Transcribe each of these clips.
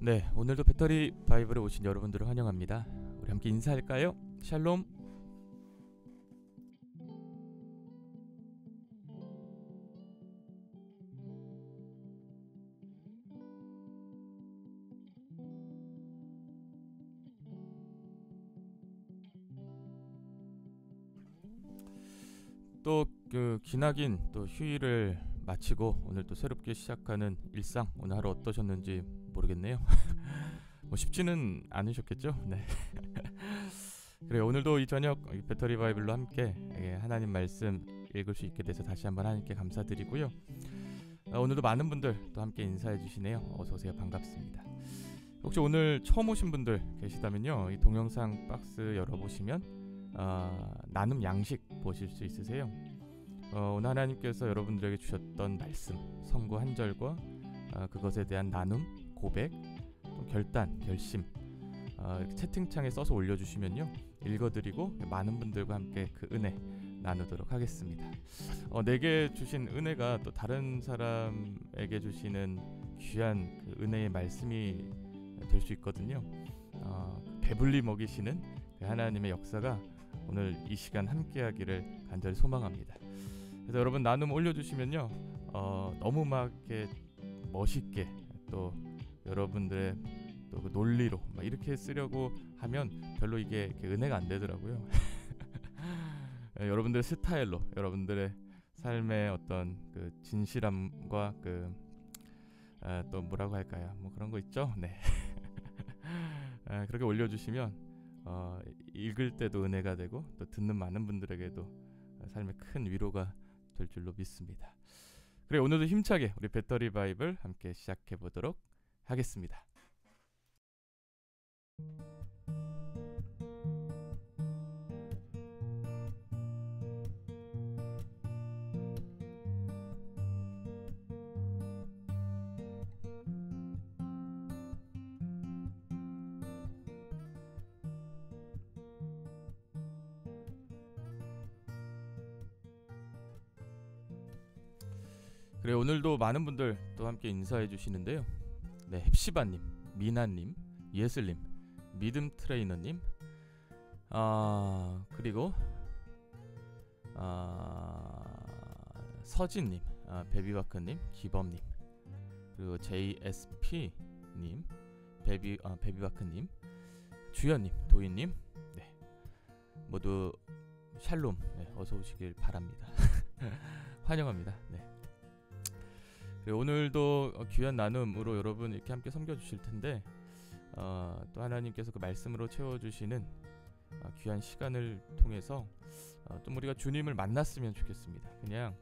네, 오늘도 배터리 바이블에 오신 여러분들을 환영합니다. 우리 함께 인사할까요? 샬롬. 또 그 기나긴 또 휴일을 마치고 오늘 또 새롭게 시작하는 일상, 오늘 하루 어떠셨는지 모르겠네요. 뭐 쉽지는 않으셨겠죠? 네. 그래, 오늘도 이 저녁 배터리 바이블로 함께 하나님 말씀 읽을 수 있게 돼서 다시 한번 하나님께 감사드리고요. 오늘도 많은 분들 또 함께 인사해 주시네요. 어서 오세요. 반갑습니다. 혹시 오늘 처음 오신 분들 계시다면요, 이 동영상 박스 열어보시면 나눔 양식 보실 수 있으세요. 오늘 하나님께서 여러분들에게 주셨던 말씀, 선구 한 절과 그것에 대한 나눔, 고백, 또 결단, 결심, 이렇게 채팅창에 써서 올려주시면요, 읽어드리고 많은 분들과 함께 그 은혜 나누도록 하겠습니다. 내게 주신 은혜가 또 다른 사람에게 주시는 귀한 그 은혜의 말씀이 될 수 있거든요. 배불리 먹이시는 그 하나님의 역사가 오늘 이 시간 함께하기를 간절히 소망합니다. 그래서 여러분 나눔 올려주시면요, 너무 막 이렇게 멋있게 또 여러분들의 또 그 논리로 막 이렇게 쓰려고 하면 별로 이게 은혜가 안 되더라고요. 여러분들의 스타일로, 여러분들의 삶의 어떤 그 진실함과 또 뭐라고 할까요? 뭐 그런 거 있죠. 네. 그렇게 올려주시면 읽을 때도 은혜가 되고 또 듣는 많은 분들에게도 삶의 큰 위로가 될 줄로 믿습니다. 그래, 오늘도 힘차게 우리 배터리 바이블 함께 시작해 보도록 하겠습니다. 그래, 오늘도 많은 분들 또 함께 인사해 주시는데요. 네, 헵시바님, 미나님, 예슬님, 믿음 트레이너님, 그리고 서진님, 베비바크님, 기범님, 그리고 JSP님, 베비바크님, 주연님, 도희님, 네, 모두 샬롬, 네, 어서 오시길 바랍니다. 환영합니다. 네. 오늘도 귀한 나눔으로 여러분 이렇게 함께 섬겨주실 텐데, 또 하나님께서 그 말씀으로 채워주시는 귀한 시간을 통해서 좀 우리가 주님을 만났으면 좋겠습니다. 그냥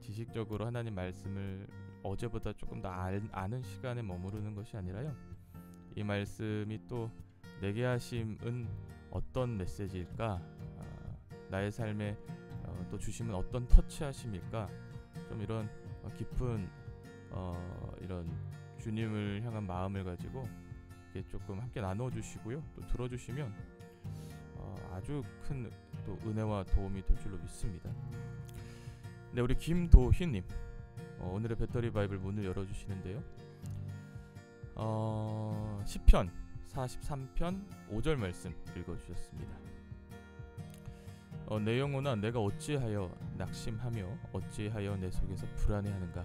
지식적으로 하나님 말씀을 어제보다 조금 더 아는 시간에 머무르는 것이 아니라요, 이 말씀이 또 내게 하심은 어떤 메시지일까, 나의 삶에 또 주심은 어떤 터치하심일까, 좀 이런 깊은 이런 주님을 향한 마음을 가지고 이렇게 조금 함께 나눠주시고요, 또 들어주시면 아주 큰 또 은혜와 도움이 될 줄로 믿습니다. 네, 우리 김도희님, 오늘의 배터리 바이블 문을 열어주시는데요, 시편 43편 5절 말씀 읽어주셨습니다. 내 영혼아, 내가 어찌하여 낙심하며 어찌하여 내 속에서 불안해하는가.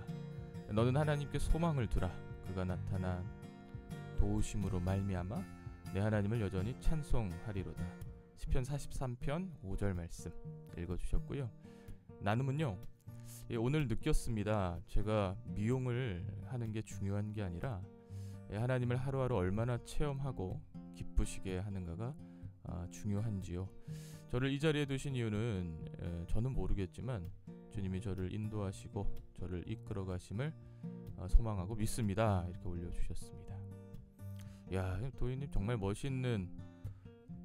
너는 하나님께 소망을 두라. 그가 나타나 도우심으로 말미암아 내 하나님을 여전히 찬송하리로다. 시편 43편 5절 말씀 읽어주셨고요. 나눔은요, 오늘 느꼈습니다. 제가 미용을 하는 게 중요한 게 아니라 하나님을 하루하루 얼마나 체험하고 기쁘시게 하는가가 중요한지요. 저를 이 자리에 두신 이유는 저는 모르겠지만 주님이 저를 인도하시고 저를 이끌어 가심을 소망하고 믿습니다. 이렇게 올려주셨습니다. 야, 도희님 정말 멋있는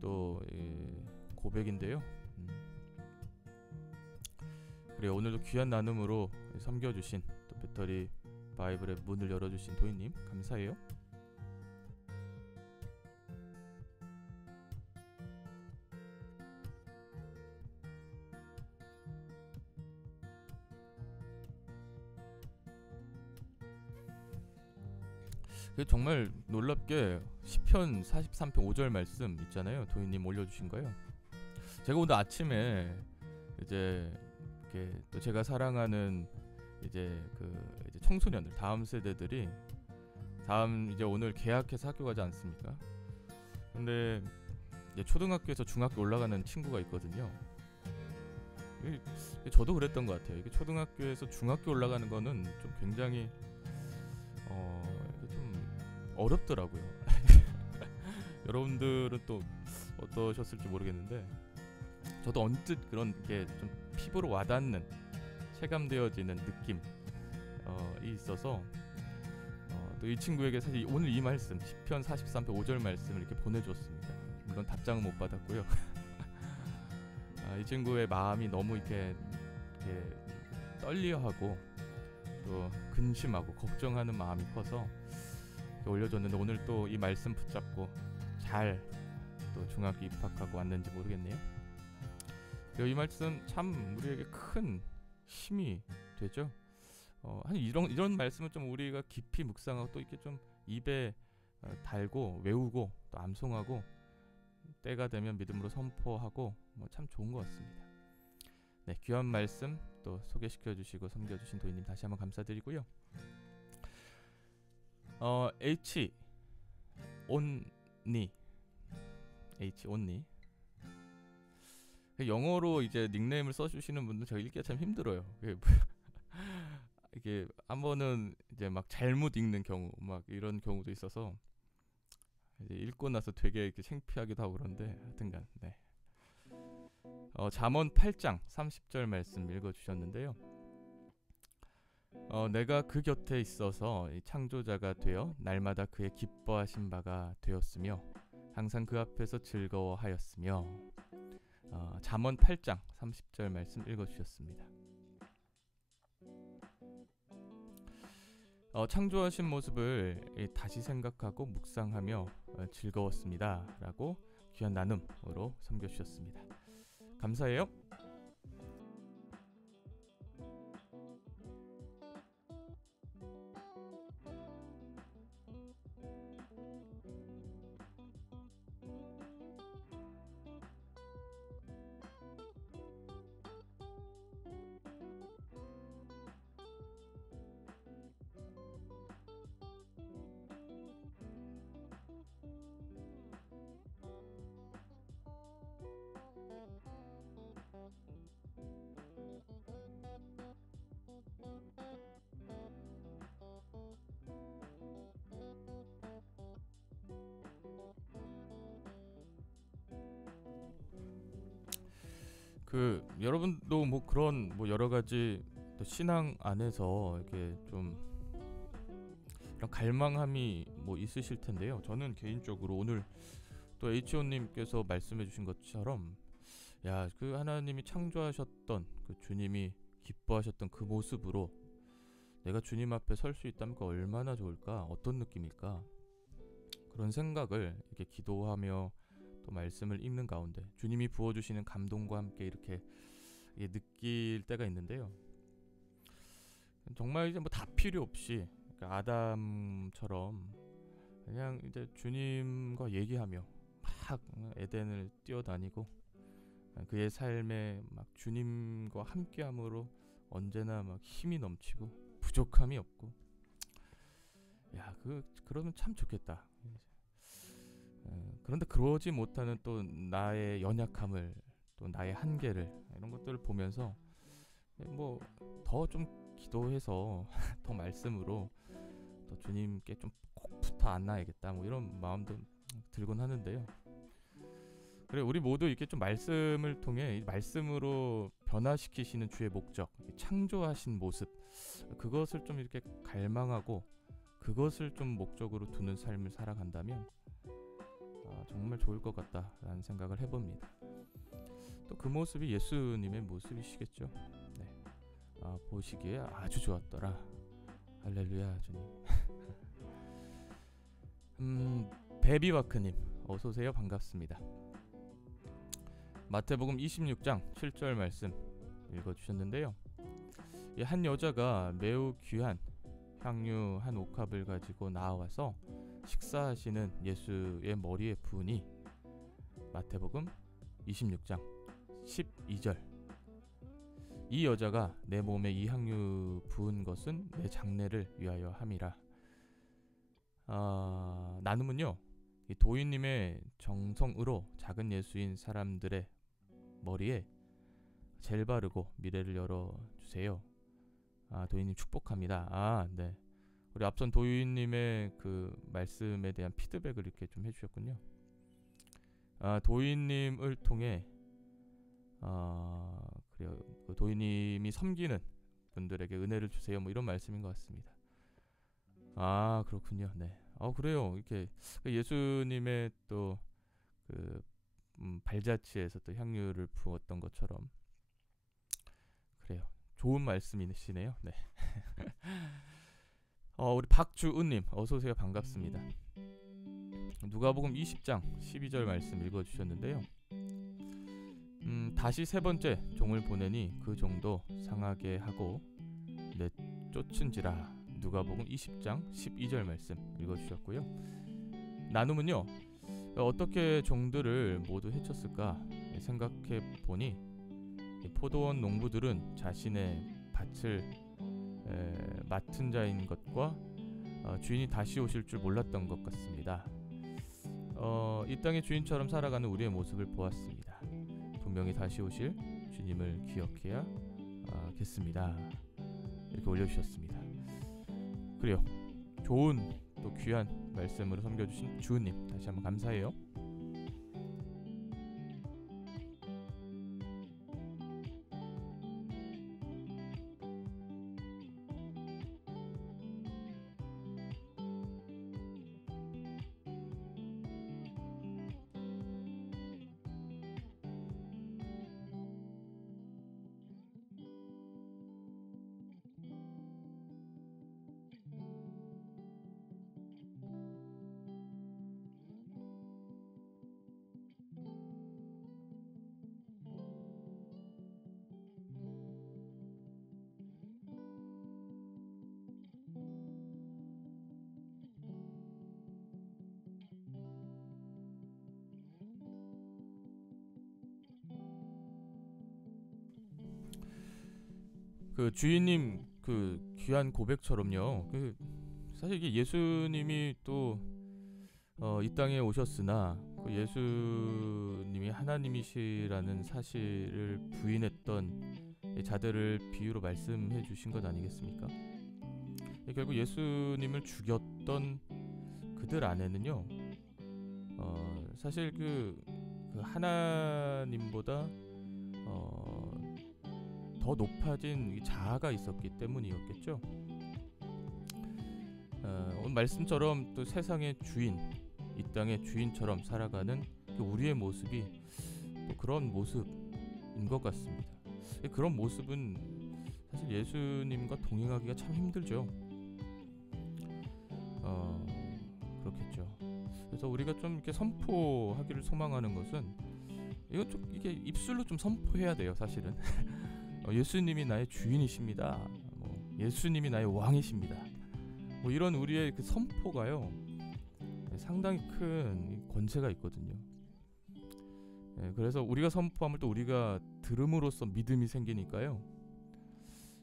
또 고백인데요. 그래, 오늘도 귀한 나눔으로 섬겨주신 또 배터리 바이블의 문을 열어주신 도희님 감사해요. 정말 놀랍게 시편 43편 5절 말씀 있잖아요. 도희님 올려주신 거예요. 제가 오늘 아침에 이제 이렇게 또 제가 사랑하는 이제 이제 청소년들, 다음 세대들이 이제 오늘 개학해서 학교 가지 않습니까? 근데 이제 초등학교에서 중학교 올라가는 친구가 있거든요. 저도 그랬던 것 같아요. 이게 초등학교에서 중학교 올라가는 거는 좀 굉장히 좀 어렵더라고요. 여러분들은 또 어떠셨을지 모르겠는데 저도 언뜻 그런 게 좀 피부로 와닿는 체감되어지는 느낌이 있어서 또 이 친구에게 사실 오늘 이 말씀 시편 43편 5절 말씀을 이렇게 보내줬습니다. 물론 답장은 못 받았고요. 이 친구의 마음이 너무 이렇게 떨려하고 또 근심하고 걱정하는 마음이 커서 올려줬는데 오늘 또 이 말씀 붙잡고 잘 또 중학교 입학하고 왔는지 모르겠네요. 이 말씀 참 우리에게 큰 힘이 되죠. 이런 말씀은 좀 우리가 깊이 묵상하고 또 이렇게 좀 입에 달고 외우고 또 암송하고 때가 되면 믿음으로 선포하고 참 좋은 것 같습니다. 네, 귀한 말씀 또 소개시켜 주시고 섬겨 주신 도희님 다시 한번 감사드리고요. H only 영어로 이제 닉네임을 써주시는 분들 제가 읽기가 참 힘들어요. 이게 한 번은 이제 막 잘못 읽는 경우 막 이런 경우도 있어서 이제 읽고 나서 되게 이렇게 창피하기도 하고 그런데 하여튼간 네. 잠언 8장 30절 말씀 읽어주셨는데요. 내가 그 곁에 있어서 창조자가 되어 날마다 그의 기뻐하신 바가 되었으며 항상 그 앞에서 즐거워하였으며 잠언 8장 30절 말씀 읽어주셨습니다. 창조하신 모습을 다시 생각하고 묵상하며 즐거웠습니다 라고 귀한 나눔으로 섬겨주셨습니다. 감사해요. 여러분도 그런 여러 가지 또 신앙 안에서 이렇게 좀 이런 갈망함이 있으실 텐데요. 저는 개인적으로 오늘 또 H.O.님께서 말씀해 주신 것처럼 그 하나님이 창조하셨던 그 주님이 기뻐하셨던 그 모습으로 내가 주님 앞에 설 수 있다면 얼마나 좋을까, 어떤 느낌일까, 그런 생각을 이렇게 기도하며 또 말씀을 읽는 가운데 주님이 부어주시는 감동과 함께 이렇게 느낄 때가 있는데요. 정말 이제 다 필요 없이 아담처럼 그냥 이제 주님과 얘기하며 막 에덴을 뛰어다니고 그의 삶에 막 주님과 함께함으로 언제나 막 힘이 넘치고 부족함이 없고 그러면 참 좋겠다. 그런데 그러지 못하는 또 나의 연약함을 또 나의 한계를 이런 것들을 보면서 더 좀 기도해서 더 말씀으로 또 주님께 좀 꼭 붙어 안아야겠다 이런 마음도 들곤 하는데요. 그래 우리 모두 이렇게 좀 말씀을 통해 말씀으로 변화시키시는 주의 목적, 창조하신 모습, 그것을 좀 이렇게 갈망하고 그것을 좀 목적으로 두는 삶을 살아간다면 정말 좋을 것 같다라는 생각을 해봅니다. 또 그 모습이 예수님의 모습이시겠죠. 네. 보시기에 아주 좋았더라. 할렐루야 주님. 베비와크님 어서오세요. 반갑습니다. 마태복음 26장 7절 말씀 읽어주셨는데요. 한 여자가 매우 귀한 향유 한 옥합을 가지고 나와서 식사하시는 예수의 머리에 부으니 마태복음 26장 12절 이 여자가 내 몸에 이 향유 부은 것은 내 장례를 위하여 함이라. 나눔은요, 이 도인님의 정성으로 작은 예수인 사람들의 머리에 젤 바르고 미래를 열어주세요. 도인님 축복합니다. 네. 우리 앞선 도인님의 그 말씀에 대한 피드백을 이렇게 좀 해주셨군요. 도인님을 통해 그래요. 그 도인님이 섬기는 분들에게 은혜를 주세요. 뭐 이런 말씀인 것 같습니다. 그렇군요. 네. 그래요. 이렇게 예수님의 또 그 발자취에서 또 향유를 부었던 것처럼 그래요. 좋은 말씀이시네요. 네. 우리 박주은님 어서 오세요. 반갑습니다. 누가복음 20장 12절 말씀 읽어주셨는데요. 다시 세 번째 종을 보내니 그 종도 상하게 하고 내쫓은지라. 누가복음 20장 12절 말씀 읽어주셨고요. 나눔은요, 어떻게 종들을 모두 해쳤을까 생각해 보니 포도원 농부들은 자신의 밭을 맡은 자인 것과 주인이 다시 오실 줄 몰랐던 것 같습니다. 이 땅의 주인처럼 살아가는 우리의 모습을 보았습니다. 분명히 다시 오실 주님을 기억해야겠습니다. 이렇게 올려주셨습니다. 그래요. 좋은 또 귀한 말씀으로 섬겨주신 주은님 다시 한번 감사해요. 그 주인님 그 귀한 고백처럼요. 사실 이게 예수님이 또 이 땅에 오셨으나 그 예수님이 하나님이시라는 사실을 부인했던 자들을 비유로 말씀해 주신 것 아니겠습니까? 결국 예수님을 죽였던 그들 안에는요, 사실 그 하나님보다 더 높아진 자아가 있었기 때문이었겠죠. 오늘 말씀처럼 또 세상의 주인, 이 땅의 주인처럼 살아가는 우리의 모습이 또 그런 모습인 것 같습니다. 그런 모습은 사실 예수님과 동행하기가 참 힘들죠. 그렇겠죠. 그래서 우리가 좀 이렇게 선포하기를 소망하는 것은 이게 입술로 좀 선포해야 돼요. 사실은 예수님이 나의 주인이십니다. 예수님이 나의 왕이십니다. 이런 우리의 그 선포가요, 상당히 큰 권세가 있거든요. 그래서 우리가 선포함을 또 우리가 들음으로써 믿음이 생기니까요.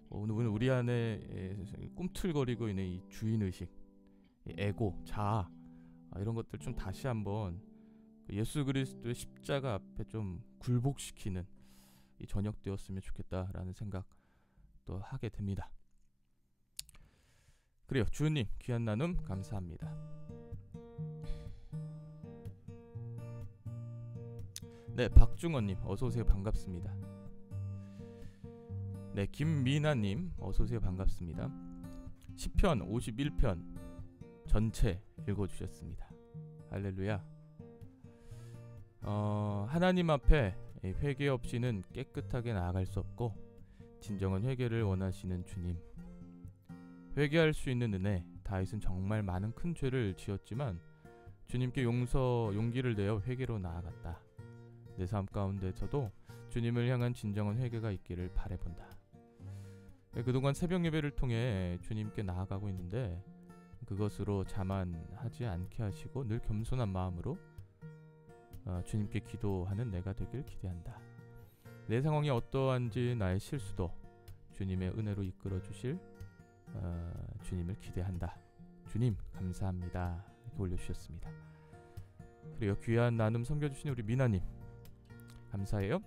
오늘 우리 안에 꿈틀거리고 있는 이 주인의식, 에고, 자아, 이런 것들 좀 다시 한번 예수 그리스도의 십자가 앞에 좀 굴복시키는 이 저녁 되었으면 좋겠다라는 생각 또 하게 됩니다. 그래요. 주님 귀한 나눔 감사합니다. 네, 박중원님 어서오세요. 반갑습니다. 네, 김미나님 어서오세요. 반갑습니다. 시편 51편 전체 읽어주셨습니다. 할렐루야. 하나님 앞에 회개 없이는 깨끗하게 나아갈 수 없고 진정한 회개를 원하시는 주님, 회개할 수 있는 은혜. 다윗은 정말 많은 큰 죄를 지었지만 주님께 용기를 내어 회개로 나아갔다. 내 삶 가운데서도 주님을 향한 진정한 회개가 있기를 바라본다. 그동안 새벽 예배를 통해 주님께 나아가고 있는데 그것으로 자만하지 않게 하시고 늘 겸손한 마음으로 주님께 기도하는 내가 되길 기대한다. 내 상황이 어떠한지 나의 실수도 주님의 은혜로 이끌어 주실 주님을 기대한다. 주님 감사합니다. 이렇게 올려주셨습니다. 그리고 귀한 나눔 섬겨주신 우리 미나님 감사해요.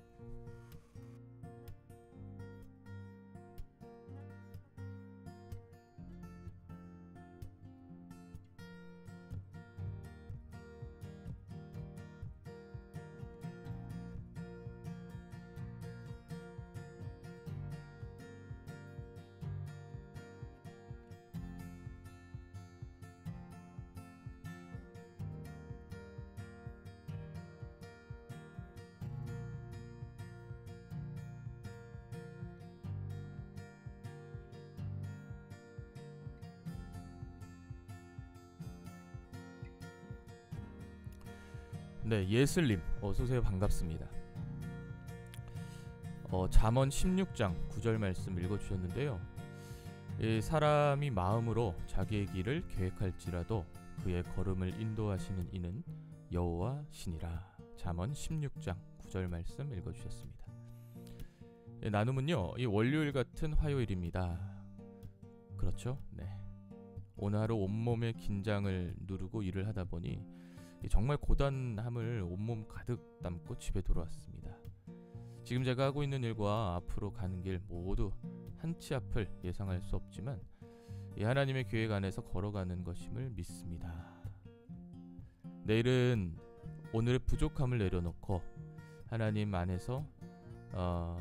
네, 예슬님 어서오세요. 반갑습니다. 잠언 16장 9절 말씀 읽어주셨는데요. 사람이 마음으로 자기의 길을 계획할지라도 그의 걸음을 인도하시는 이는 여호와시니라. 잠언 16장 9절 말씀 읽어주셨습니다. 나눔은요, 이 월요일 같은 화요일입니다. 그렇죠? 네. 오늘 하루 온몸의 긴장을 누르고 일을 하다 보니 정말 고단함을 온몸 가득 담고 집에 돌아왔습니다. 지금 제가 하고 있는 일과 앞으로 가는 길 모두 한 치 앞을 예상할 수 없지만 하나님의 계획 안에서 걸어가는 것임을 믿습니다. 내일은 오늘의 부족함을 내려놓고 하나님 안에서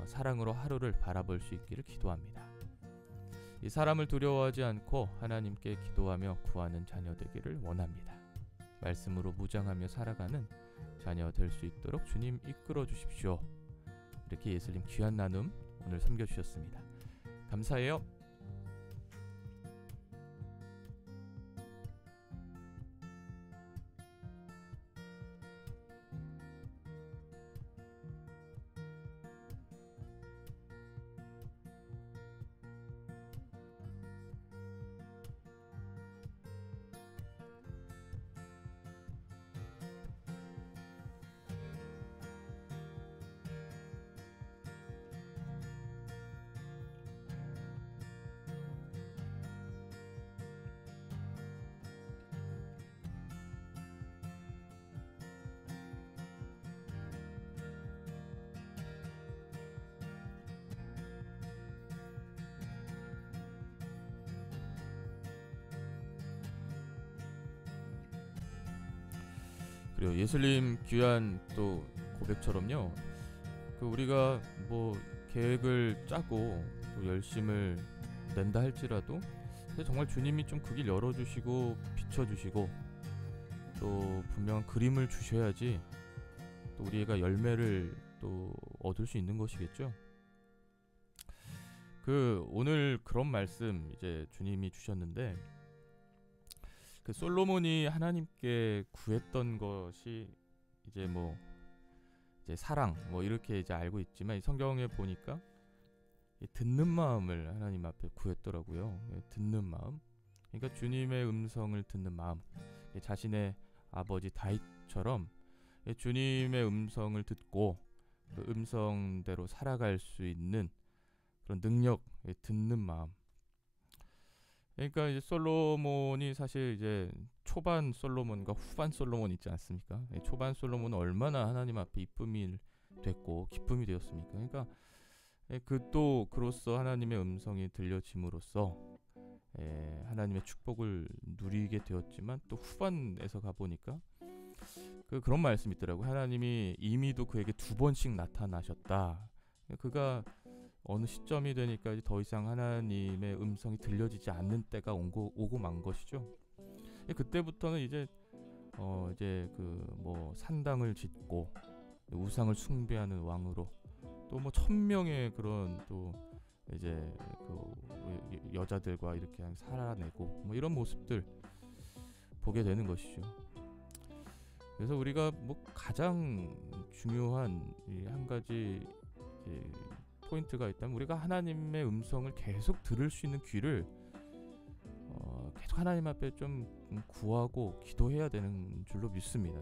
사랑으로 하루를 바라볼 수 있기를 기도합니다. 이 사람을 두려워하지 않고 하나님께 기도하며 구하는 자녀 되기를 원합니다. 말씀으로 무장하며 살아가는 자녀 될 수 있도록 주님 이끌어 주십시오. 이렇게 예슬님 귀한 나눔 오늘 섬겨주셨습니다. 감사해요. 그리고 예슬님 귀한 또 고백처럼요, 우리가 뭐 계획을 짜고 또 열심을 낸다 할지라도 정말 주님이 좀 그 길 열어주시고 비춰주시고 또 분명한 그림을 주셔야지 또 우리가 열매를 또 얻을 수 있는 것이겠죠. 오늘 그런 말씀 이제 주님이 주셨는데, 솔로몬이 하나님께 구했던 것이 이제 사랑 이렇게 이제 알고 있지만 이 성경에 보니까 듣는 마음을 하나님 앞에 구했더라고요. 듣는 마음. 그러니까 주님의 음성을 듣는 마음. 자신의 아버지 다윗처럼 주님의 음성을 듣고 그 음성대로 살아갈 수 있는 그런 능력, 듣는 마음. 그러니까 이제 솔로몬이 사실 이제 초반 솔로몬과 후반 솔로몬 있지 않습니까? 초반 솔로몬은 얼마나 하나님 앞에 이쁨이 됐고 기쁨이 되었습니까? 그러니까 또 그로써 하나님의 음성이 들려짐으로써 하나님의 축복을 누리게 되었지만 또 후반에서 가보니까 그런 말씀이 있더라고요. 하나님이 이미도 그에게 2번씩 나타나셨다. 그가 어느 시점이 되니까 이제 더 이상 하나님의 음성이 들려지지 않는 때가 오고 만 것이죠. 그때부터는 이제 산당을 짓고 우상을 숭배하는 왕으로 또 1000명의 그런 또 이제 여자들과 이렇게 살아내고 이런 모습들 보게 되는 것이죠. 그래서 우리가 가장 중요한 한 가지 포인트가 있다면 우리가 하나님의 음성을 계속 들을 수 있는 귀를 계속 하나님 앞에 좀 구하고 기도해야 되는 줄로 믿습니다.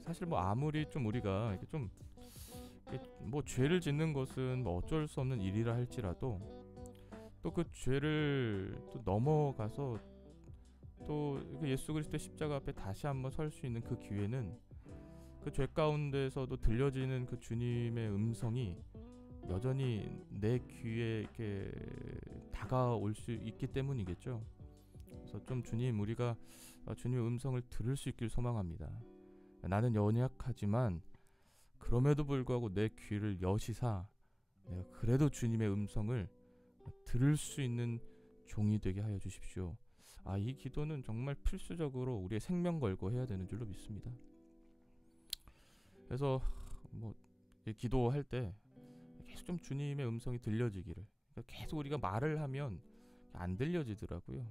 사실 뭐 아무리 좀 우리가 이렇게 좀 뭐 죄를 짓는 것은 뭐 어쩔 수 없는 일이라 할지라도 또 그 죄를 또 넘어가서 또 예수 그리스도의 십자가 앞에 다시 한번 설 수 있는 그 기회는 그 죄 가운데서도 들려지는 그 주님의 음성이 여전히 내 귀에 이렇게 다가올 수 있기 때문이겠죠. 그래서 좀 주님, 우리가 주님의 음성을 들을 수 있길 소망합니다. 나는 연약하지만 그럼에도 불구하고 내 귀를 여시사 내가 그래도 주님의 음성을 들을 수 있는 종이 되게 하여 주십시오. 이 기도는 정말 필수적으로 우리의 생명 걸고 해야 되는 줄로 믿습니다. 그래서 뭐 기도할 때 계속 좀 주님의 음성이 들려지기를. 계속 우리가 말을 하면 안 들려지더라고요.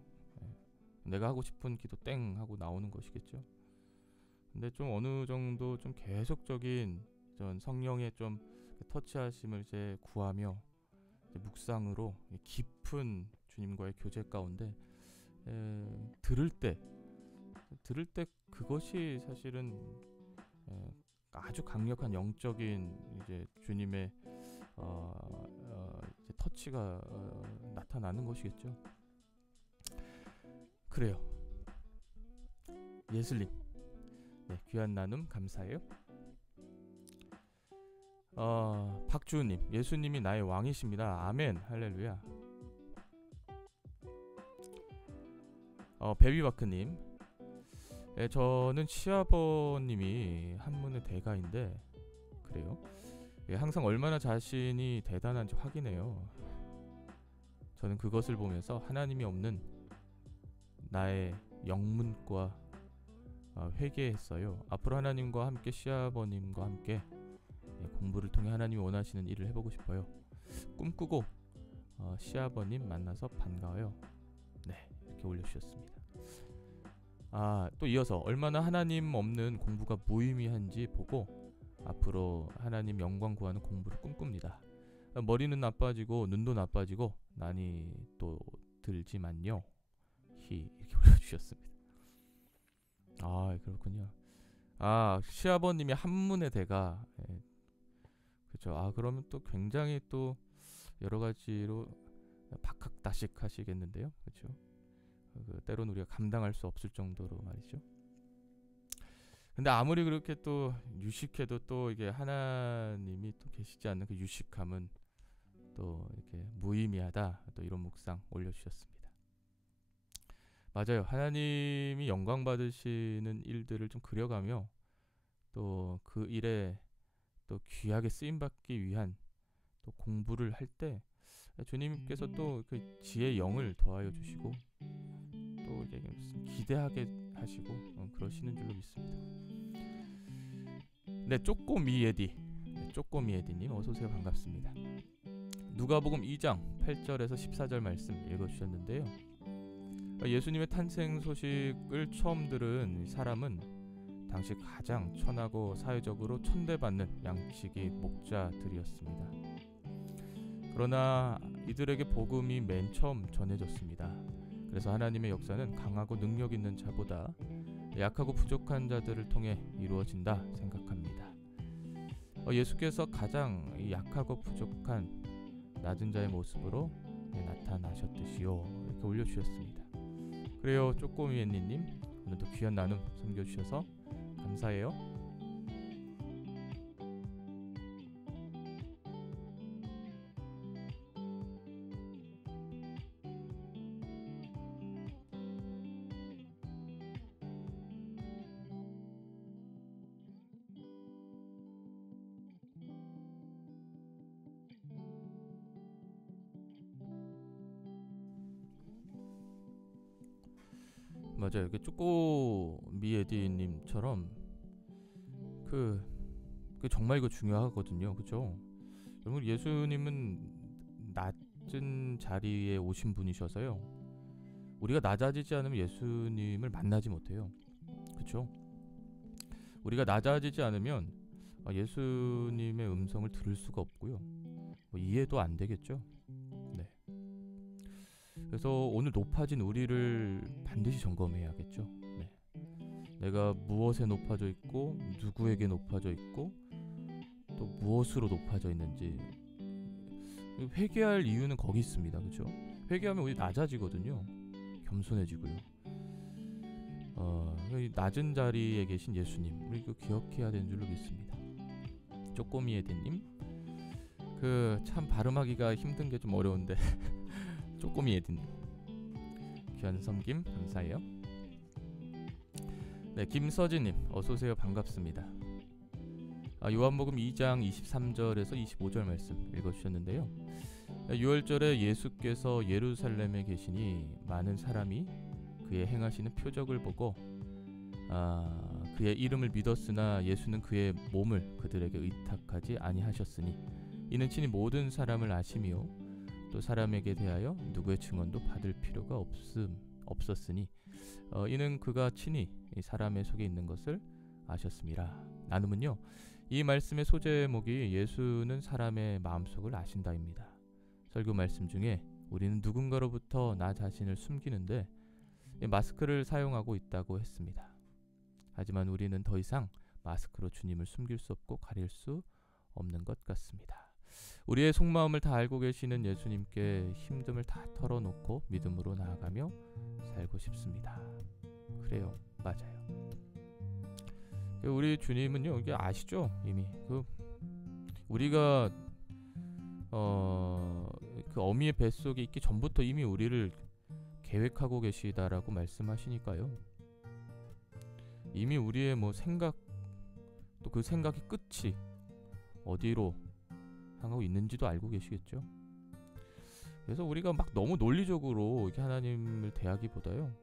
내가 하고 싶은 기도 땡 하고 나오는 것이겠죠. 근데 좀 어느 정도 좀 계속적인 전 성령의 좀 터치하심을 이제 구하며 이제 묵상으로 깊은 주님과의 교제 가운데 들을 때 그것이 사실은 아주 강력한 영적인 이제 주님의 이제 터치가 나타나는 것이겠죠. 그래요. 예슬님, 귀한 나눔 감사해요. 박주우님, 예수님이 나의 왕이십니다. 아멘, 할렐루야. 베비바크님, 저는 시아버님이 한문의 대가인데 그래요. 항상 얼마나 자신이 대단한지 확인해요. 저는 그것을 보면서 하나님이 없는 나의 영문과 회개했어요. 앞으로 하나님과 함께 시아버님과 함께 공부를 통해 하나님이 원하시는 일을 해보고 싶어요. 꿈꾸고 시아버님 만나서 반가워요. 네, 이렇게 올려주셨습니다. 또 이어서 얼마나 하나님 없는 공부가 무의미한지 보고 앞으로 하나님 영광 구하는 공부를 꿈꿉니다. 머리는 나빠지고 눈도 나빠지고 난이 또 들지만요. 이렇게 올려주셨습니다. 그렇군요. 시아버님이 한문의 대가. 그렇죠. 그러면 또 굉장히 또 여러 가지로 박학다식 하시겠는데요. 그렇죠. 때로는 우리가 감당할 수 없을 정도로 말이죠. 근데 아무리 그렇게 또 유식해도 또 이게 하나님이 또 계시지 않는 그 유식함은 또 이렇게 무의미하다. 또 이런 묵상 올려주셨습니다. 맞아요. 하나님이 영광 받으시는 일들을 좀 그려가며 또 그 일에 또 귀하게 쓰임 받기 위한 또 공부를 할 때 주님께서 또 그 지혜의 영을 더하여 주시고 또 이제 기대하게 하시고 그러시는 줄로 믿습니다. 쪼꼬미에디님 어서오세요. 반갑습니다. 누가복음 2장 8절에서 14절 말씀 읽어주셨는데요. 예수님의 탄생 소식을 처음 들은 사람은 당시 가장 천하고 사회적으로 천대받는 양치기 목자들이었습니다. 그러나 이들에게 복음이 맨 처음 전해졌습니다. 그래서 하나님의 역사는 강하고 능력 있는 자보다 약하고 부족한 자들을 통해 이루어진다 생각합니다. 예수께서 가장 약하고 부족한 낮은 자의 모습으로 나타나셨듯이요. 이렇게 올려주셨습니다. 그래요. 쪼꼬미애니님, 오늘도 귀한 나눔 섬겨주셔서 감사해요. 맞아요. 이게 쪼꼬미에디님처럼 그 정말 이거 중요하거든요. 그죠? 여러분, 예수님은 낮은 자리에 오신 분이셔서요. 우리가 낮아지지 않으면 예수님을 만나지 못해요. 그렇죠? 우리가 낮아지지 않으면 예수님의 음성을 들을 수가 없고요. 이해도 안 되겠죠. 네. 그래서 오늘 높아진 우리를 반드시 점검해야겠죠. 네. 내가 무엇에 높아져 있고 누구에게 높아져 있고 또 무엇으로 높아져 있는지 회개할 이유는 거기 있습니다. 그렇죠? 회개하면 우리 낮아지거든요. 겸손해지고요. 이 낮은 자리에 계신 예수님, 우리 이거 기억해야 되는 줄로 믿습니다. 쪼꼬미 에디님, 그 참 발음하기가 힘든 게 좀 어려운데 쪼꼬미 에디님, 귀한 섬김 감사해요. 네, 김서진님 어서오세요. 반갑습니다. 요한복음 2장 23절에서 25절 말씀 읽어주셨는데요. 6월절에 예수께서 예루살렘에 계시니 많은 사람이 그의 행하시는 표적을 보고 그의 이름을 믿었으나 예수는 그의 몸을 그들에게 의탁하지 아니하셨으니 이는 친히 모든 사람을 아심이요 또 사람에게 대하여 누구의 증언도 받을 필요가 없었으니 이는 그가 친히 사람의 속에 있는 것을 아셨습니다. 나눔은요, 이 말씀의 소제목이 예수는 사람의 마음속을 아신다입니다. 설교 말씀 중에 우리는 누군가로부터 나 자신을 숨기는데 마스크를 사용하고 있다고 했습니다. 하지만 우리는 더 이상 마스크로 주님을 숨길 수 없고 가릴 수 없는 것 같습니다. 우리의 속마음을 다 알고 계시는 예수님께 힘듦을 다 털어놓고 믿음으로 나아가며 살고 싶습니다. 그래요, 맞아요. 우리 주님은요, 이게 아시죠? 이미 우리가 그 어미의 뱃속에 있기 전부터 이미 우리를 계획하고 계시다라고 말씀하시니까요. 이미 우리의 생각, 또 그 생각의 끝이 어디로 향하고 있는지도 알고 계시겠죠. 그래서 우리가 막 너무 논리적으로 이렇게 하나님을 대하기보다요,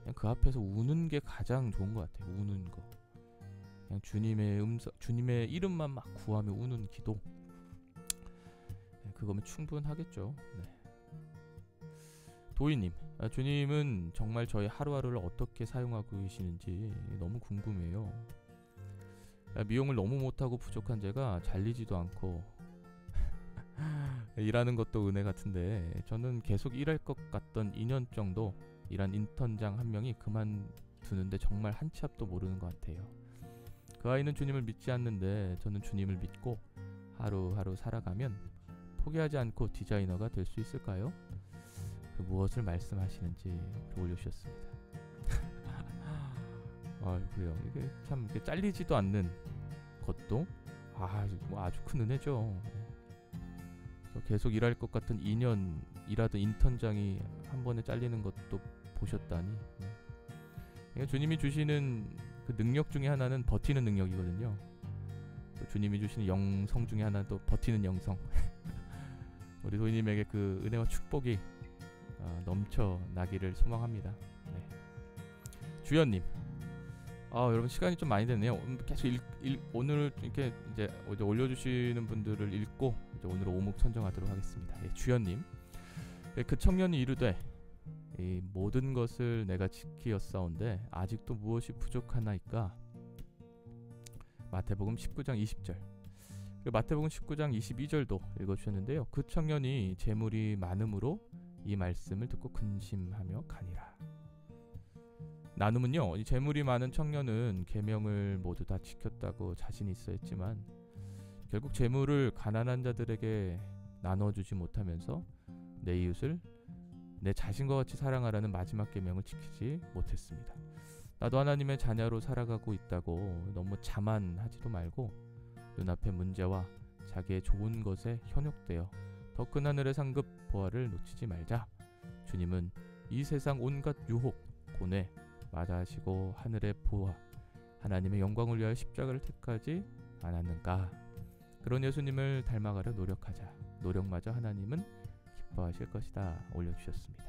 그냥 그 앞에서 우는 게 가장 좋은 것 같아요. 우는 거. 그냥 주님의 음성, 주님의 이름만 막 구하며 우는 기도. 그거면 충분하겠죠. 네. 도희님, 주님은 정말 저희 하루하루를 어떻게 사용하고 계시는지 너무 궁금해요. 미용을 너무 못하고 부족한 제가 잘리지도 않고 일하는 것도 은혜 같은데, 저는 계속 일할 것 같던 2년 정도 일한 인턴장 한 명이 그만두는데 정말 한 치 앞도 모르는 것 같아요. 그 아이는 주님을 믿지 않는데 저는 주님을 믿고 하루하루 살아가면 포기하지 않고 디자이너가 될 수 있을까요? 무엇을 말씀하시는지 올려주셨습니다. 그래요. 이게 참 잘리지도 않는 것도 아주 큰 은혜죠. 계속 일할 것 같은 2년 일하던 인턴장이 한 번에 잘리는 것도 보셨다니. 그러니까 주님이 주시는 그 능력 중에 하나는 버티는 능력이거든요. 또 주님이 주시는 영성 중에 하나는 또 버티는 영성. 우리 도희님에게 그 은혜와 축복이 넘쳐나기를 소망합니다. 네. 주연님, 여러분 시간이 좀 많이 됐네요. 계속 오늘 이렇게 이제 올려주시는 분들을 읽고 이제 오늘 오목 선정하도록 하겠습니다. 주연님, 그 청년이 이르되 이 모든 것을 내가 지키었사온데 아직도 무엇이 부족하나이까? 마태복음 19장 20절. 마태복음 19장 22절도 읽어주셨는데요. 그 청년이 재물이 많음으로 이 말씀을 듣고 근심하며 가니라. 나눔은요, 이 재물이 많은 청년은 계명을 모두 다 지켰다고 자신 있어 했지만 결국 재물을 가난한 자들에게 나눠주지 못하면서 내 이웃을 내 자신과 같이 사랑하라는 마지막 계명을 지키지 못했습니다. 나도 하나님의 자녀로 살아가고 있다고 너무 자만하지도 말고 눈앞의 문제와 자기의 좋은 것에 현혹되어 더 큰 하늘의 상급 보화를 놓치지 말자. 주님은 이 세상 온갖 유혹, 고뇌 마다하시고 하늘의 보화, 하나님의 영광을 위하여 십자가를 택하지 않았는가? 그런 예수님을 닮아가려 노력하자. 노력마저 하나님은 기뻐하실 것이다. 올려주셨습니다.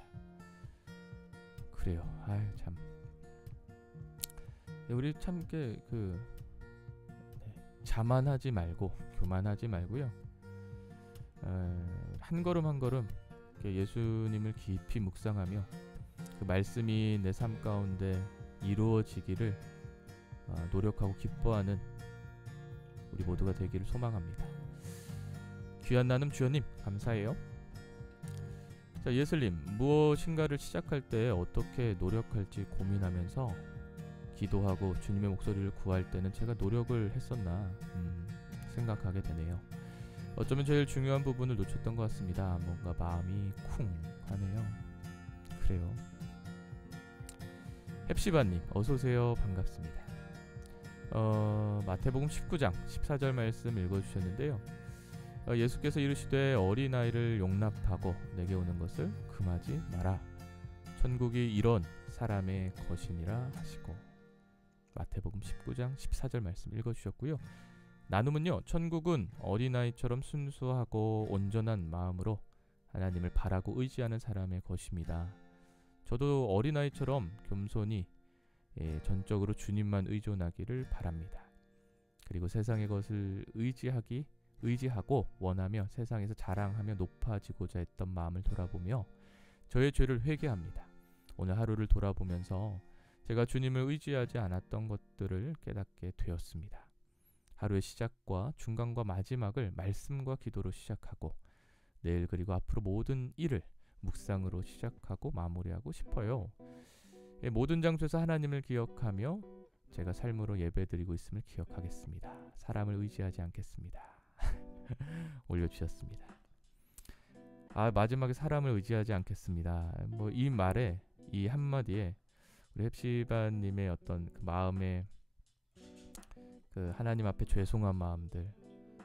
그래요. 참. 우리 참 자만하지 말고 교만하지 말고요. 한 걸음 한 걸음 예수님을 깊이 묵상하며 그 말씀이 내 삶 가운데 이루어지기를 노력하고 기뻐하는 우리 모두가 되기를 소망합니다. 귀한 나눔 주연님 감사해요. 자, 예슬님, 무엇인가를 시작할 때 어떻게 노력할지 고민하면서 기도하고 주님의 목소리를 구할 때는 제가 노력을 했었나 생각하게 되네요. 어쩌면 제일 중요한 부분을 놓쳤던 것 같습니다. 뭔가 마음이 쿵 하네요. 그래요. 헵시바님 어서오세요. 반갑습니다. 마태복음 19장 14절 말씀 읽어주셨는데요. 예수께서 이르시되 어린아이를 용납하고 내게 오는 것을 금하지 마라. 천국이 이런 사람의 것이니라 하시고, 마태복음 19장 14절 말씀 읽어주셨고요. 나눔은요, 천국은 어린아이처럼 순수하고 온전한 마음으로 하나님을 바라고 의지하는 사람의 것입니다. 저도 어린아이처럼 겸손히 전적으로 주님만 의존하기를 바랍니다. 그리고 세상의 것을 의지하고 원하며 세상에서 자랑하며 높아지고자 했던 마음을 돌아보며 저의 죄를 회개합니다. 오늘 하루를 돌아보면서 제가 주님을 의지하지 않았던 것들을 깨닫게 되었습니다. 하루의 시작과 중간과 마지막을 말씀과 기도로 시작하고 내일 그리고 앞으로 모든 일을 묵상으로 시작하고 마무리하고 싶어요. 모든 장소에서 하나님을 기억하며 제가 삶으로 예배드리고 있음을 기억하겠습니다. 사람을 의지하지 않겠습니다. 올려주셨습니다. 마지막에 사람을 의지하지 않겠습니다. 이 말에, 이 한마디에 우리 헵시바님의 어떤 그 마음의 그 하나님 앞에 죄송한 마음들,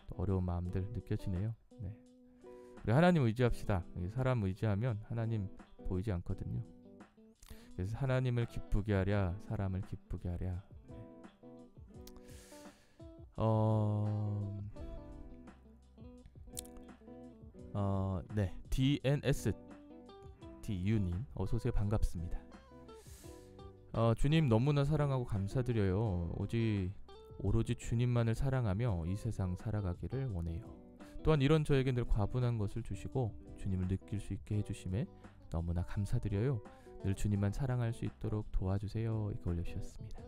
또 어려운 마음들 느껴지네요. 네. 우리 하나님 의지합시다. 사람 의지하면 하나님 보이지 않거든요. 그래서 하나님을 기쁘게 하랴, 사람을 기쁘게 하랴. 네. DNSDU님 어서오세요. 반갑습니다. 주님 너무나 사랑하고 감사드려요. 오로지 주님만을 사랑하며 이 세상 살아가기를 원해요. 또한 이런 저에게 늘 과분한 것을 주시고 주님을 느낄 수 있게 해주심에 너무나 감사드려요. 늘 주님만 사랑할 수 있도록 도와주세요. 이거 올려주셨습니다.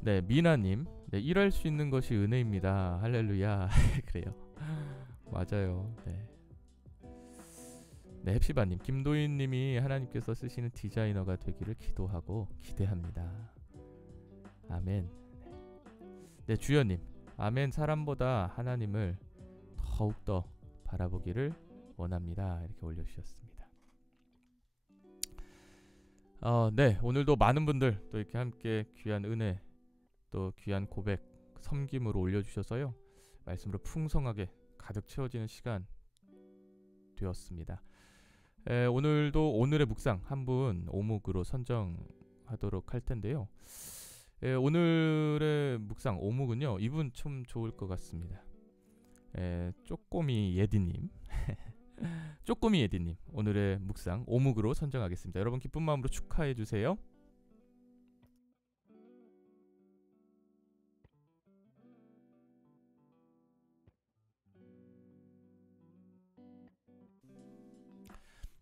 네, 미나님, 네, 일할 수 있는 것이 은혜입니다. 할렐루야. 그래요. 맞아요. 네. 네, 헵시바님, 김도인님이 하나님께서 쓰시는 디자이너가 되기를 기도하고 기대합니다. 아멘. 네, 주연님, 아멘. 사람보다 하나님을 더욱더 바라보기를 원합니다. 이렇게 올려주셨습니다. 네, 오늘도 많은 분들 또 이렇게 함께 귀한 은혜, 또 귀한 고백, 섬김으로 올려주셔서요, 말씀으로 풍성하게 가득 채워지는 시간 되었습니다. 오늘도 오늘의 묵상 한 분 오묵으로 선정하도록 할 텐데요. 오늘의 묵상 오묵은요, 이분 좀 좋을 것 같습니다. 쪼꼬미 예디님 쪼꼬미 예디님 오늘의 묵상 오묵으로 선정하겠습니다. 여러분 기쁜 마음으로 축하해 주세요.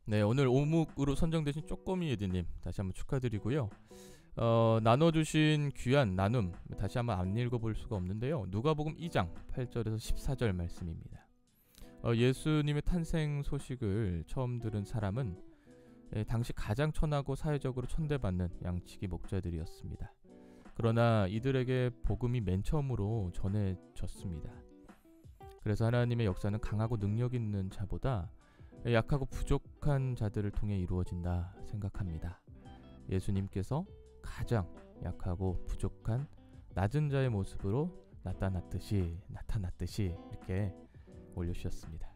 네, 오늘 오묵으로 선정되신 쪼꼬미 예디님 다시 한번 축하드리고요. 나눠주신 귀한 나눔 다시 한번 안 읽어볼 수가 없는데요. 누가복음 2장 8절에서 14절 말씀입니다. 예수님의 탄생 소식을 처음 들은 사람은 당시 가장 천하고 사회적으로 천대받는 양치기 목자들이었습니다. 그러나 이들에게 복음이 맨 처음으로 전해졌습니다. 그래서 하나님의 역사는 강하고 능력 있는 자보다 약하고 부족한 자들을 통해 이루어진다 생각합니다. 예수님께서 가장 약하고 부족한 낮은 자의 모습으로 나타났듯이 이렇게 올려주셨습니다.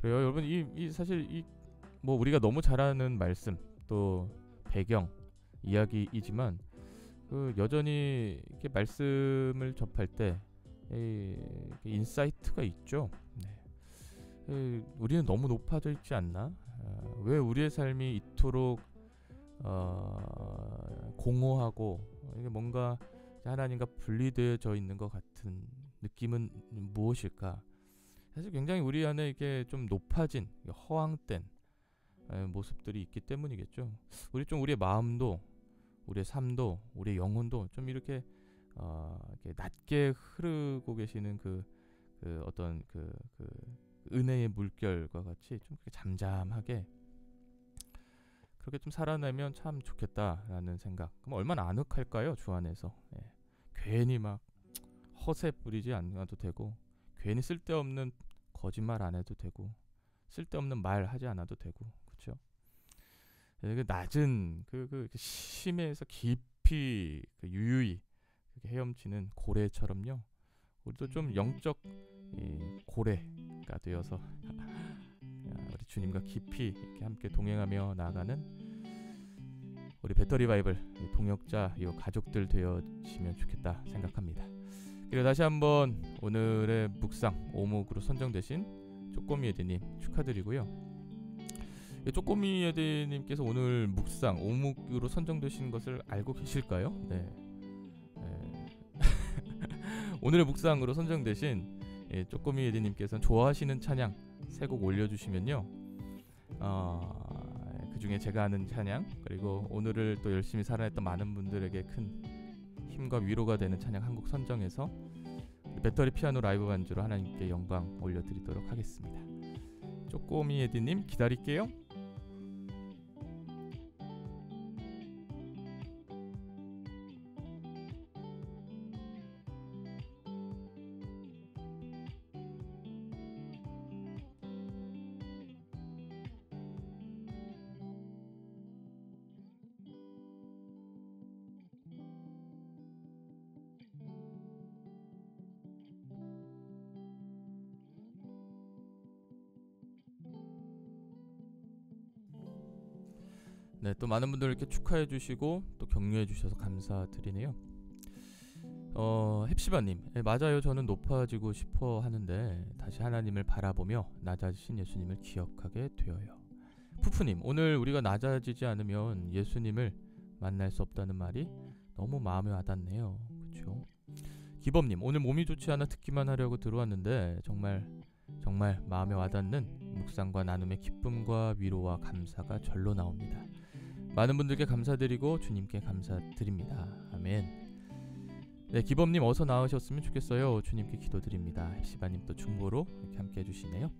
그래요, 여러분. 사실 우리가 너무 잘 아는 말씀, 또 배경 이야기이지만 여전히 이렇게 말씀을 접할 때 인사이트가 있죠. 네. 우리는 너무 높아져 있지 않나? 왜 우리의 삶이 이토록 공허하고 이게 뭔가 하나님과 분리되어져 있는 것 같은 느낌은 무엇일까? 사실 굉장히 우리 안에 이게 좀 높아진 허황된 모습들이 있기 때문이겠죠. 우리의 마음도, 우리의 삶도, 우리의 영혼도 좀 이렇게 이렇게 낮게 흐르고 계시는 어떤 은혜의 물결과 같이 좀 잠잠하게 그렇게 좀 살아내면 참 좋겠다라는 생각. 그럼 얼마나 아늑할까요, 주 안에서. 예. 괜히 막 허세 뿌리지 않아도 되고, 괜히 쓸데없는 거짓말 안 해도 되고, 쓸데없는 말 하지 않아도 되고, 그렇죠? 낮은 심해에서 깊이 유유히 헤엄치는 고래처럼요. 우리도 좀 영적 고래가 되어서 우리 주님과 깊이 이렇게 함께 동행하며 나아가는 우리 배터리 바이블 동역자 가족들 되어지면 좋겠다 생각합니다. 그리고 다시 한번 오늘의 묵상 오목으로 선정되신 쪼꼬미 에디님 축하드리고요. 쪼꼬미 에디님께서 오늘 묵상 오목으로 선정되신 것을 알고 계실까요? 네. 오늘의 묵상으로 선정되신 쪼꼬미 에디님께서는 좋아하시는 찬양 3곡 올려주시면요, 그 중에 제가 아는 찬양, 그리고 오늘을 또 열심히 살아냈던 많은 분들에게 큰 힘과 위로가 되는 찬양 한 곡 선정해서 배터리 피아노 라이브 반주로 하나님께 영광 올려드리도록 하겠습니다. 쪼꼬미 에디님 기다릴게요. 네, 또 많은 분들 이렇게 축하해 주시고 또 격려해 주셔서 감사드리네요. 헵시바님, 맞아요. 저는 높아지고 싶어 하는데 다시 하나님을 바라보며 낮아지신 예수님을 기억하게 되어요. 푸푸님, 오늘 우리가 낮아지지 않으면 예수님을 만날 수 없다는 말이 너무 마음에 와닿네요. 그렇죠? 기범님, 오늘 몸이 좋지 않아 듣기만 하려고 들어왔는데 정말 마음에 와닿는 묵상과 나눔의 기쁨과 위로와 감사가 절로 나옵니다. 많은 분들께 감사드리고 주님께 감사드립니다. 아멘. 네, 기범님 어서 나으셨으면 좋겠어요. 주님께 기도드립니다. 헵시바님 또 중보로 이렇게 함께 해주시네요.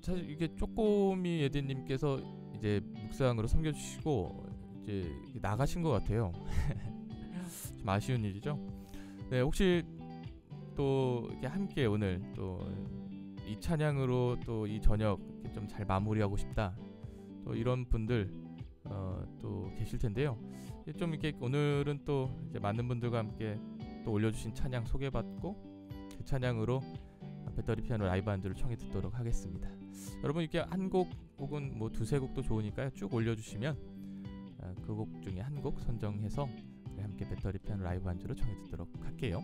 사실 이게 쪼꼬미 에디님께서 이제 묵상으로 섬겨주시고 이제 나가신 것 같아요. 좀 아쉬운 일이죠. 네, 혹시 또 이렇게 함께 오늘 또 이 찬양으로 또 이 저녁 좀 잘 마무리하고 싶다, 또 이런 분들 또 계실 텐데요. 좀 이렇게 오늘은 또 이제 많은 분들과 함께 또 올려주신 찬양 소개받고 그 찬양으로 배터리 피아노 라이브 반주를 청해 듣도록 하겠습니다. 여러분 이렇게 한 곡 혹은 뭐 두세 곡도 좋으니까요. 쭉 올려주시면 그 곡 중에 한 곡 선정해서 함께 배터리 피아노 라이브 반주로 청해 듣도록 할게요.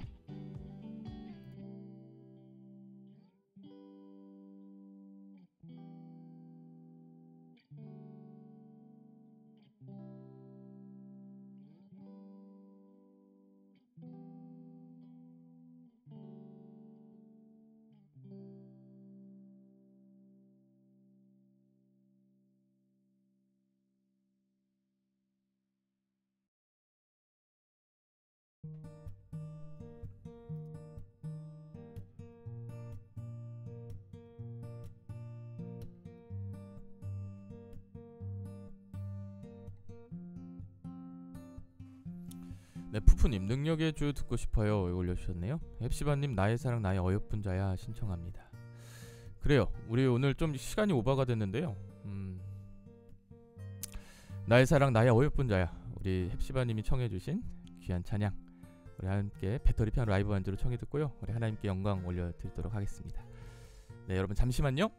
네, 푸푸님 능력의 주 듣고 싶어요 올려주셨네요. 헵시바님 나의 사랑 나의 어여쁜 자야 신청합니다. 그래요, 우리 오늘 좀 시간이 오버가 됐는데요. 나의 사랑 나의 어여쁜 자야, 우리 헵시바님이 청해주신 귀한 찬양 우리 함께 배터리 피아노 라이브 반주로 청해 듣고요, 우리 하나님께 영광 올려드리도록 하겠습니다. 네, 여러분 잠시만요.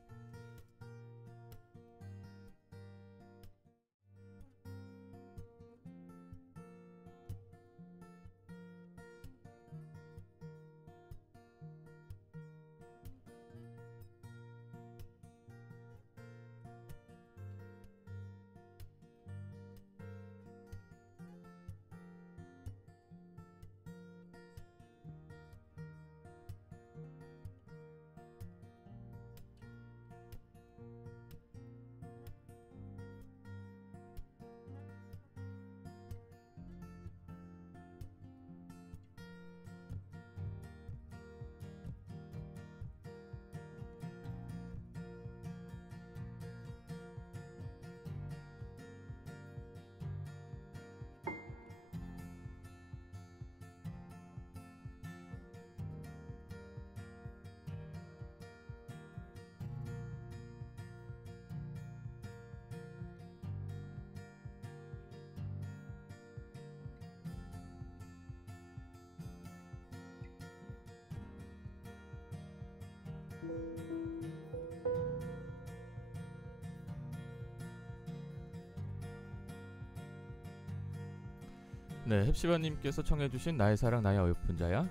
네, 햅시바님께서 청해주신 나의 사랑 나의 어여쁜 자야,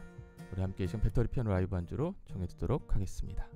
우리 함께 이 시간 배터리 피아노 라이브 반주로 청해듣도록 하겠습니다.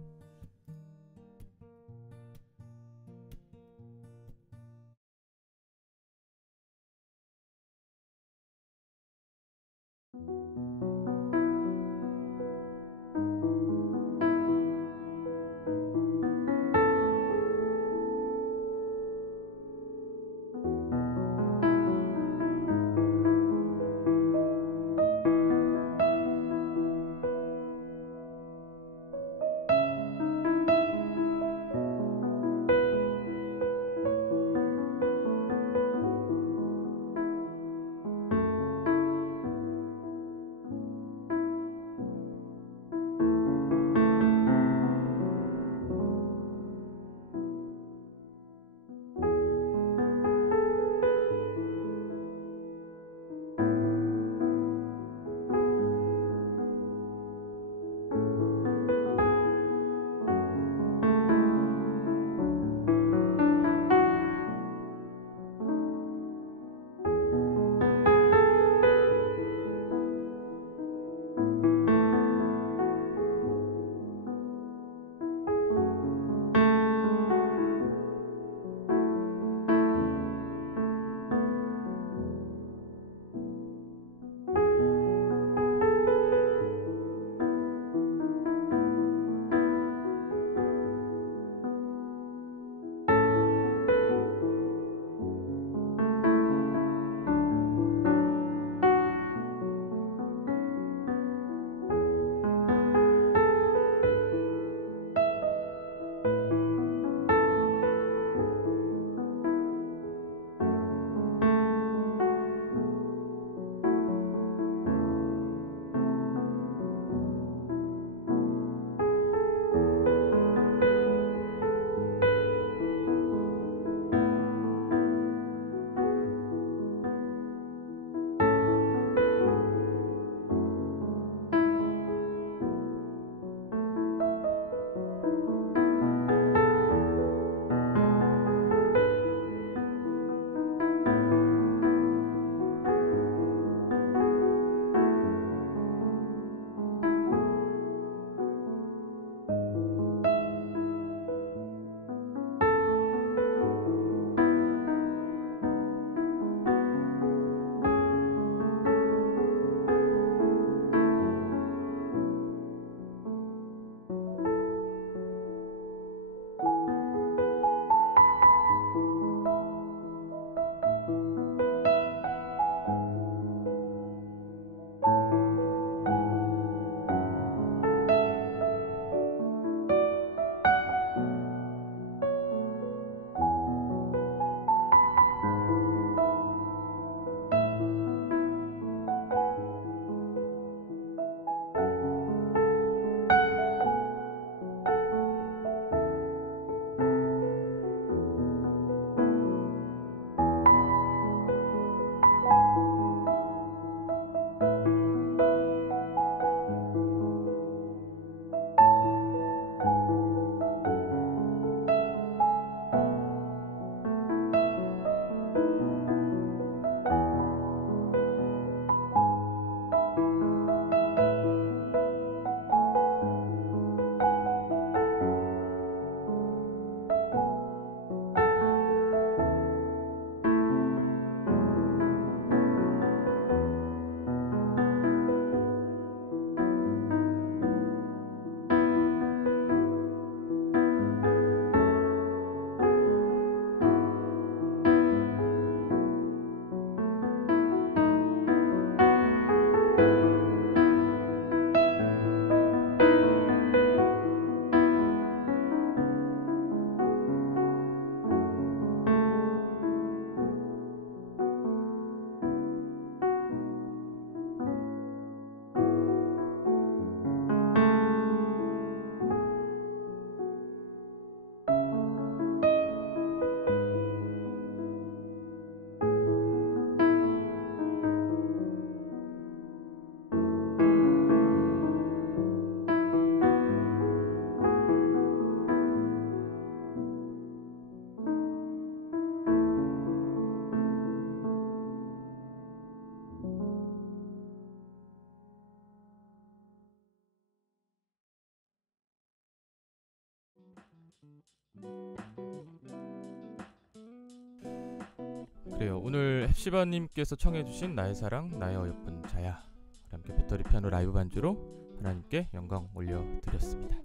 그래요. 오늘 헵시바님께서 청해주신 나의 사랑 나의 어여쁜 자야, 함께 배터리 피아노 라이브 반주로 하나님께 영광 올려드렸습니다.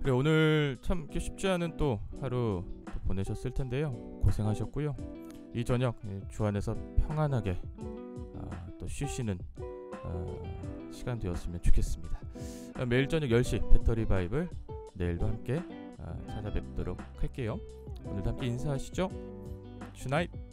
그래, 오늘 참 이렇게 쉽지 않은 또 하루 또 보내셨을 텐데요. 고생하셨고요. 이 저녁 주 안에서 평안하게 또 쉬시는 시간 되었으면 좋겠습니다. 매일 저녁 10시 배터리 바이블, 내일도 함께 찾아뵙도록 할게요. 오늘도 함께 인사하시죠. 굿나잇.